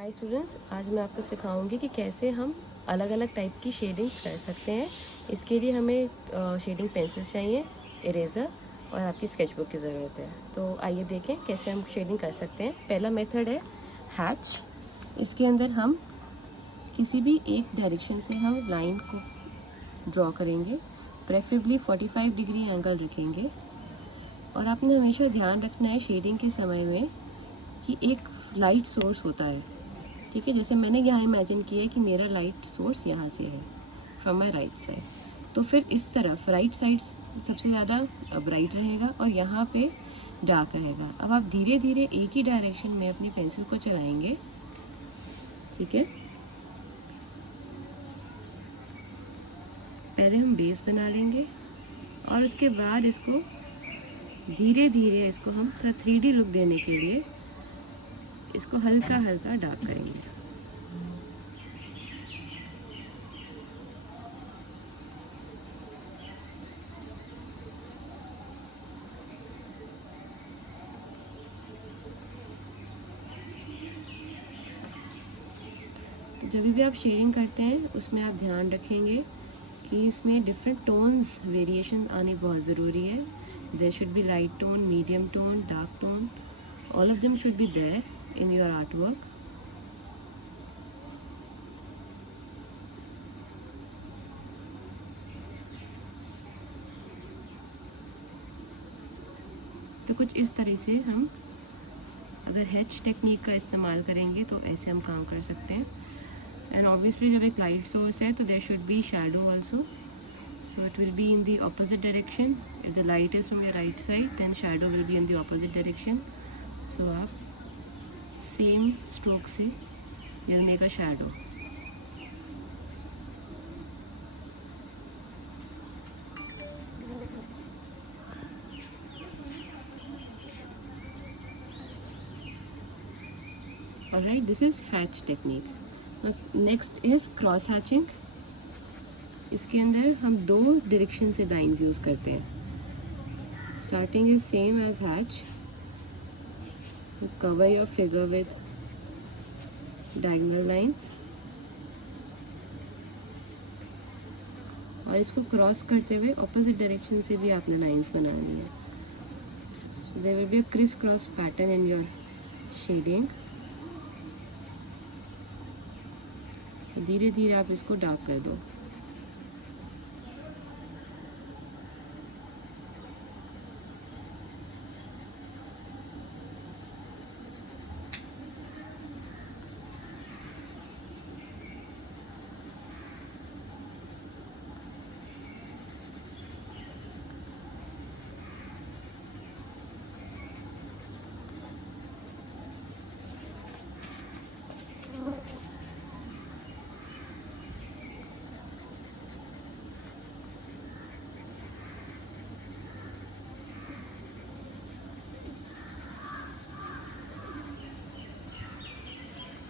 Hi students, आज मैं आपको सिखाऊंगी कि कैसे हम अलग अलग टाइप की शेडिंग्स कर सकते हैं। इसके लिए हमें शेडिंग पेंसिल्स चाहिए, इरेज़र और आपकी स्केचबुक की ज़रूरत है। तो आइए देखें कैसे हम शेडिंग कर सकते हैं। पहला मेथड है हैच। इसके अंदर हम किसी भी एक डायरेक्शन से हम लाइन को ड्रॉ करेंगे, प्रेफरेबली 45 डिग्री एंगल रखेंगे। और आपने हमेशा ध्यान रखना है शेडिंग के समय में कि एक लाइट सोर्स होता है, ठीक है। जैसे मैंने यहाँ इमेजिन किया है कि मेरा लाइट सोर्स यहाँ से है, फ्रॉम माई राइट साइड। तो फिर इस तरफ राइट साइड सबसे ज़्यादा ब्राइट रहेगा और यहाँ पे डार्क रहेगा। अब आप धीरे धीरे एक ही डायरेक्शन में अपनी पेंसिल को चलाएंगे, ठीक है। पहले हम बेस बना लेंगे और उसके बाद इसको धीरे धीरे इसको हम 3D लुक देने के लिए इसको हल्का हल्का डार्क करेंगे। तो जब भी आप शेडिंग करते हैं उसमें आप ध्यान रखेंगे कि इसमें डिफरेंट टोन्स वेरिएशन आनी बहुत ज़रूरी है। There should be light tone, medium tone, dark tone, all of them should be there in your art work. तो कुछ इस तरह से हम अगर हैच टेक्निक का इस्तेमाल करेंगे तो ऐसे हम काम कर सकते हैं। एंड ऑब्वियसली जब एक लाइट सोर्स है तो there should be shadow also, so it will be in the opposite direction. If the light is from your right side then shadow will be in the opposite direction. So आप same stroke से will make a shadow. Alright, this is hatch technique. Now, next is cross hatching. इसके अंदर हम दो डायरेक्शन से lines use करते हैं। Starting is same as hatch. Cover your figure with diagonal lines और इसको क्रॉस करते हुए ऑपोजिट डायरेक्शन से भी आपने लाइंस बनानी है। So there will be a criss cross pattern in your shading. धीरे धीरे आप इसको डार्क कर दो।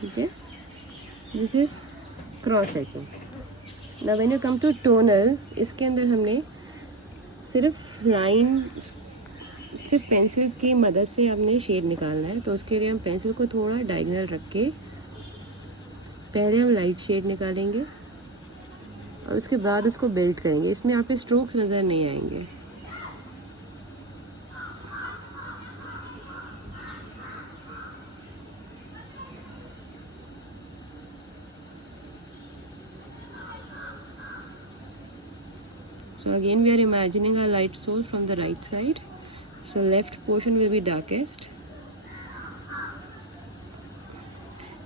ठीक है, this is cross hatching. Now when you come to tonal, इसके अंदर हमने सिर्फ लाइन, सिर्फ पेंसिल की मदद से हमने शेड निकालना है। तो उसके लिए हम पेंसिल को थोड़ा डायगोनल रख के पहले हम लाइट शेड निकालेंगे और उसके बाद उसको बिल्ड करेंगे। इसमें आपके स्ट्रोक्स नज़र नहीं आएंगे। So again we are imagining our light source from the right side. So left portion will be darkest.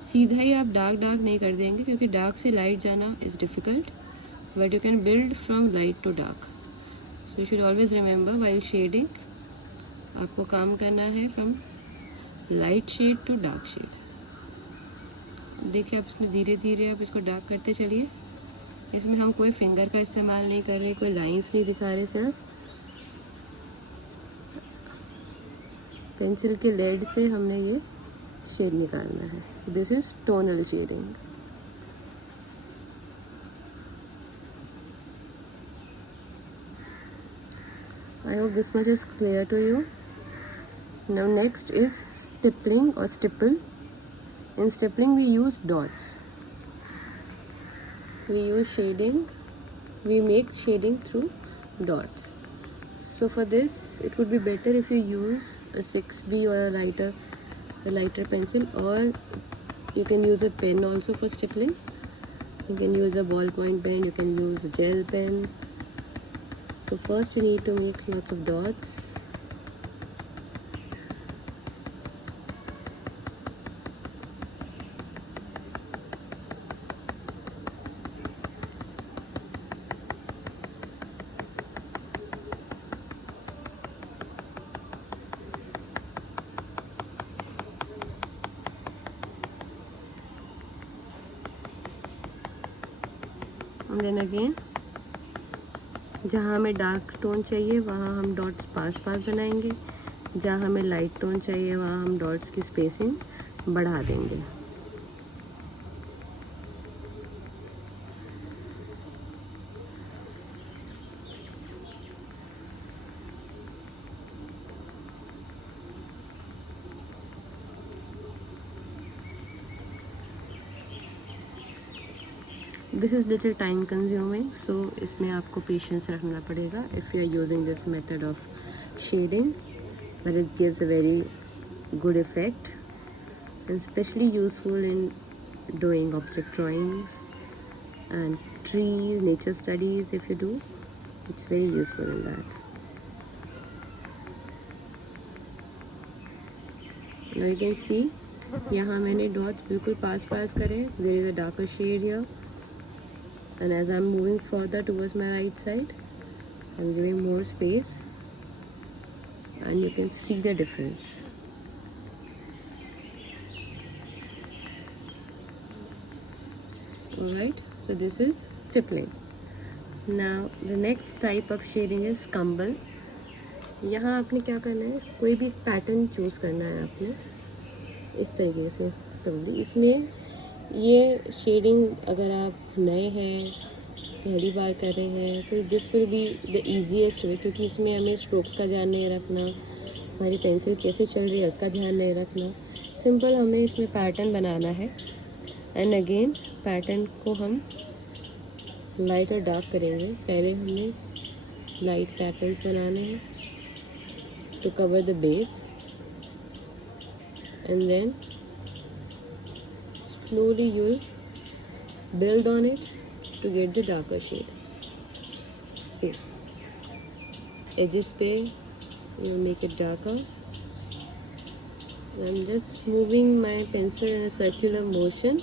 सीधा ही आप डार्क नहीं कर देंगे क्योंकि डार्क से लाइट जाना is difficult, but you can build from light to dark. So you should always remember while shading आपको काम करना है from light shade to dark shade. देखिए आप इसमें धीरे धीरे आप इसको डार्क करते चलिए। इसमें हम कोई फिंगर का इस्तेमाल नहीं कर रहे, कोई लाइंस नहीं दिखा रहे, सिर्फ पेंसिल के लेड से हमने ये शेड निकालना है। So this is tonal shading. I hope this much is clear to you. Now next is stippling और stipple. In stippling we use dots. We use shading, we make shading through dots. So for this it would be better if you use a 6B or a lighter pencil, or you can use a pen also for stippling. You can use a ballpoint pen, you can use a gel pen. So first you need to make lots of dots. And then again जहाँ हमें dark tone चाहिए वहाँ हम डॉट्स पास बनाएंगे, जहाँ हमें light tone चाहिए वहाँ हम डॉट्स की स्पेसिंग बढ़ा देंगे. This is little time consuming, so इसमें आपको patience रखना पड़ेगा if you are using this method of shading, but it gives a very good effect and especially useful in doing object drawings and trees, nature studies. If you do, it's very useful in that. Now you can see यहाँ मैंने dots बिल्कुल पास करे. There is a darker shade here. And as I'm moving further towards my right side, I'm giving more space and you can see the difference. Alright, so this is stippling. Now the next type of shading is scumble. यहाँ आपने क्या करना है, कोई भी pattern choose करना है आपने इस तरीके से. probably इसमें ये शेडिंग अगर आप नए हैं, पहली बार कर रहे हैं, तो this will be the easiest वे, क्योंकि इसमें हमें स्ट्रोक्स का ध्यान नहीं रखना, हमारी पेंसिल कैसे चल रही है उसका ध्यान नहीं रखना. सिंपल हमें इसमें पैटर्न बनाना है. एंड अगेन पैटर्न को हम लाइट और डार्क करेंगे. पहले हमें लाइट पैटर्न्स बनाने हैं to cover the base and then slowly you'll build on it to get the darker shade. See, edges पे you make it darker. I'm just moving my pencil in a circular motion.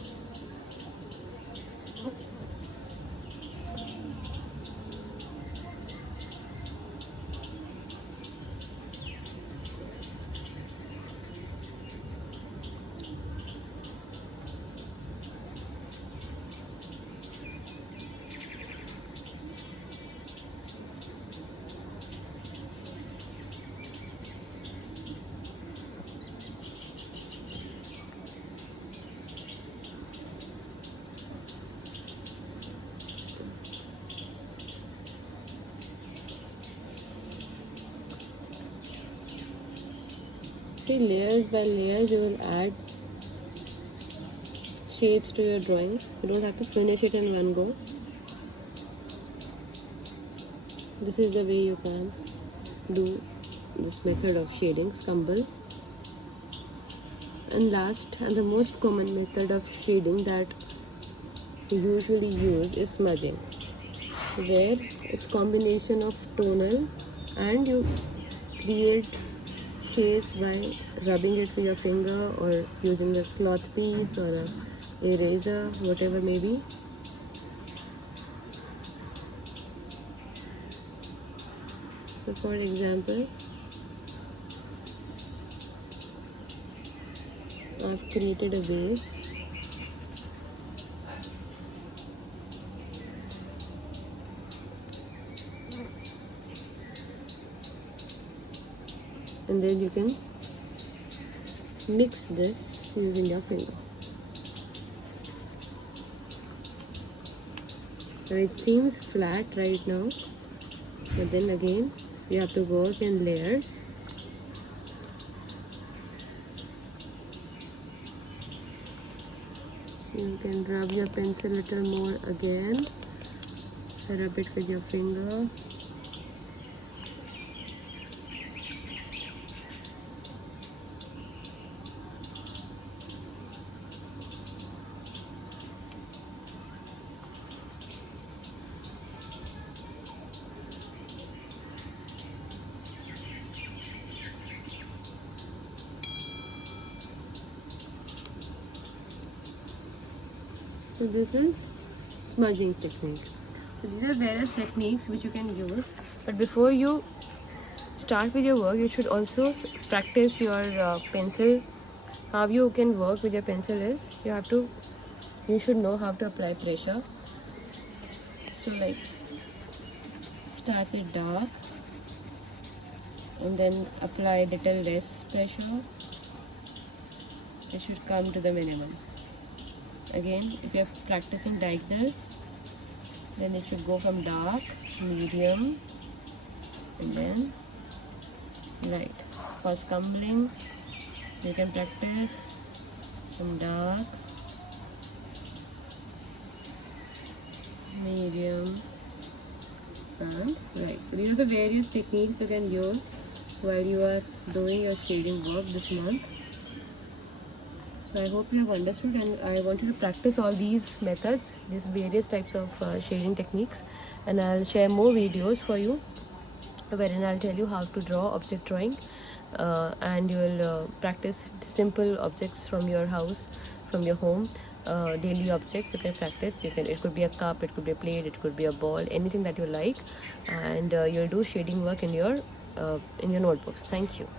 See, layers by layers you will add shades to your drawing. You don't have to finish it in one go. This is the way you can do this method of shading, scumble. And last and the most common method of shading that we usually use is smudging, where it's combination of tonal and you create shades by rubbing it with your finger or using a cloth piece or a eraser, whatever may be. So for example, I've created a base. And then you can mix this using your finger. Now it seems flat right now, but then again you have to work in layers. You can rub your pencil a little more again. Rub it with your finger. So this is smudging technique. So these are various techniques which you can use, but before you start with your work, you should also practice your pencil. How you can work with your pencil is you should know how to apply pressure. So like start it dark and then apply little less pressure. It should come to the minimum. Again, if you are practicing diagonal, then it should go from dark, medium, and then light. For scumbling, you can practice from dark, medium, and light. So these are the various techniques you can use while you are doing your shading work this month. So I hope you have understood, and I want you to practice all these methods, these various types of shading techniques, and I'll share more videos for you wherein I'll tell you how to draw object drawing, and you will practice simple objects from your house, from your home, daily objects you can practice. It could be a cup, it could be a plate, it could be a ball, anything that you like, and you'll do shading work in your notebooks. Thank you.